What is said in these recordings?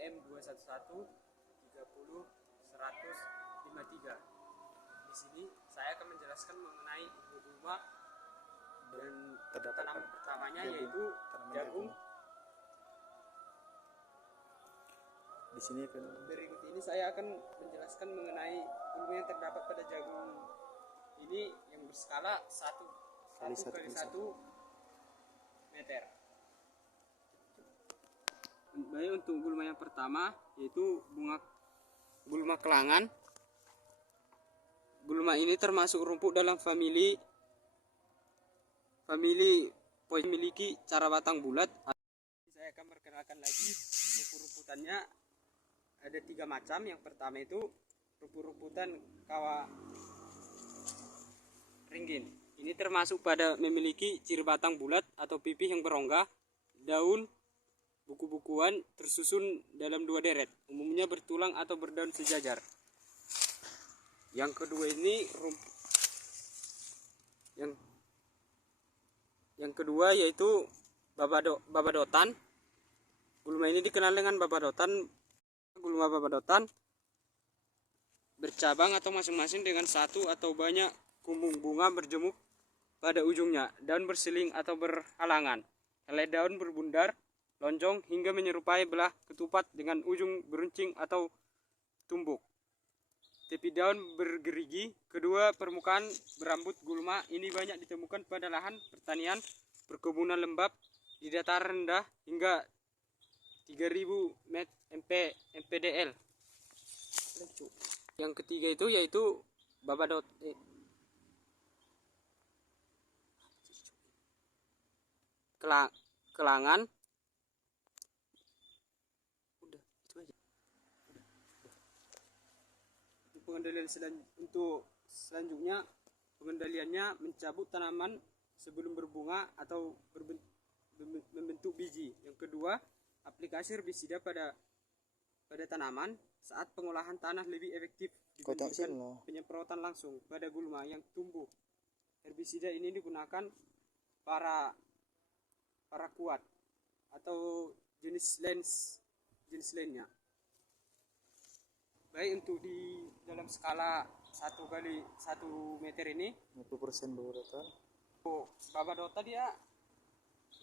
PM 211 30 153. Di sini saya akan menjelaskan mengenai gulma dan tanaman pertamanya yaitu jagung. Di sini berikut ini saya akan menjelaskan mengenai gulma yang terdapat pada jagung ini yang berskala 1 kali 1 meter. Baik, untuk gulma yang pertama yaitu gulma kelangan. Gulma ini termasuk rumput dalam famili memiliki cara batang bulat. Saya akan perkenalkan lagi rumput-rumputannya. Ada 3 macam. Yang pertama itu rumput-rumputan kawa ringgin. Ini termasuk pada memiliki ciri batang bulat atau pipih yang berongga, daun buku-bukuan tersusun dalam 2 deret, umumnya bertulang atau berdaun sejajar. Yang kedua ini yang kedua yaitu babadotan. Gulma ini dikenal dengan babadotan. Gulma babadotan bercabang atau masing-masing dengan satu atau banyak kumbung bunga berjemuk pada ujungnya. Daun bersiling atau berhalangan. Helai daun berbundar, lonjong hingga menyerupai belah ketupat dengan ujung beruncing atau tumbuk. Tepi daun bergerigi. Kedua permukaan berambut gulma ini banyak ditemukan pada lahan pertanian, perkebunan lembab di dataran rendah hingga 3000 mPdl. Yang ketiga itu yaitu kelangan. Untuk selanjutnya pengendaliannya mencabut tanaman sebelum berbunga atau membentuk biji. Yang kedua, aplikasi herbisida pada tanaman saat pengolahan tanah lebih efektif dibandingkan penyemprotan langsung pada gulma yang tumbuh. Herbisida ini digunakan para kuat atau jenis lainnya. Baik, untuk di dalam skala 1 kali 1 meter ini 50% babadotan. Babadotan dia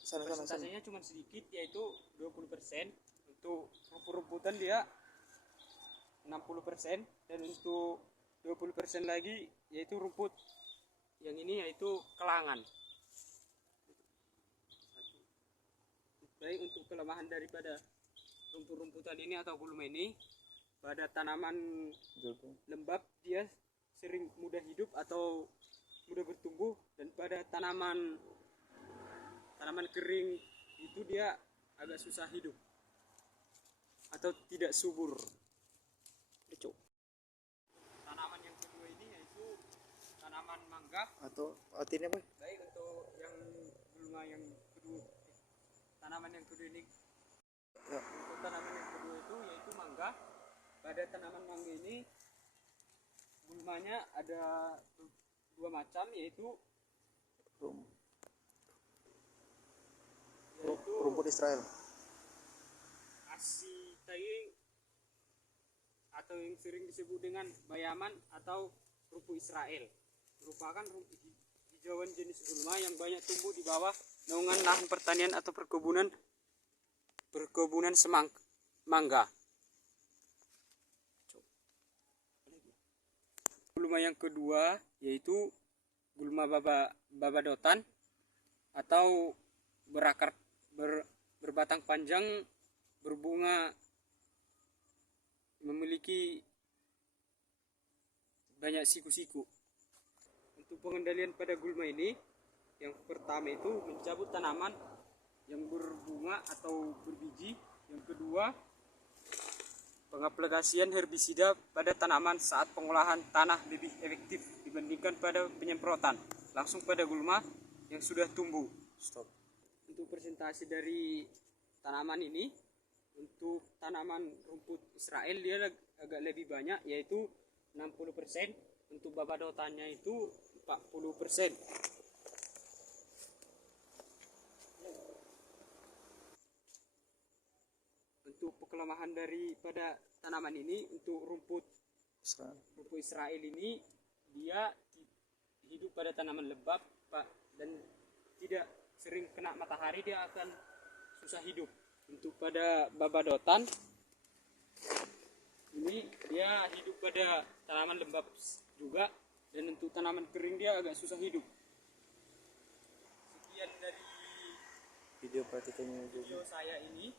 persentasenya cuma sedikit, yaitu 20%. Untuk rumput-rumputan dia 60%, dan untuk 20% lagi yaitu rumput yang ini yaitu kelangan. Baik, untuk kelemahan daripada rumput-rumputan ini atau gulma ini, pada tanaman lembab dia sering mudah hidup atau mudah bertumbuh, dan pada tanaman kering itu dia agak susah hidup atau tidak subur. Tanaman yang kedua ini yaitu tanaman mangga atau artinya apa? Baik, untuk yang gulma yang kedua, tanaman yang kedua ini untuk tanaman yang kedua itu yaitu mangga. Pada tanaman mangga ini gulmanya ada 2 macam, yaitu rumput Israel, asitae, atau yang sering disebut dengan bayaman atau rumput Israel. Merupakan hijauan jenis gulma yang banyak tumbuh di bawah naungan lahan pertanian atau perkebunan mangga. Gulma yang kedua yaitu gulma babadotan atau berakar berbatang panjang, berbunga, memiliki banyak siku-siku. Untuk pengendalian pada gulma ini, yang pertama itu mencabut tanaman yang berbunga atau berbiji. Yang kedua, pengaplikasian herbisida pada tanaman saat pengolahan tanah lebih efektif dibandingkan pada penyemprotan langsung pada gulma yang sudah tumbuh. Untuk presentasi dari tanaman ini, untuk tanaman rumput Israel dia agak lebih banyak, yaitu 60%. Untuk babadotannya itu 40%. untuk kelemahan daripada tanaman ini, untuk rumput Israel. Israel ini, dia hidup pada tanaman lembab Pak, dan tidak sering kena matahari, dia akan susah hidup. Untuk pada babadotan ini dia hidup pada tanaman lembab juga, dan untuk tanaman kering dia agak susah hidup. Sekian dari Video praktikumnya juga. video saya ini.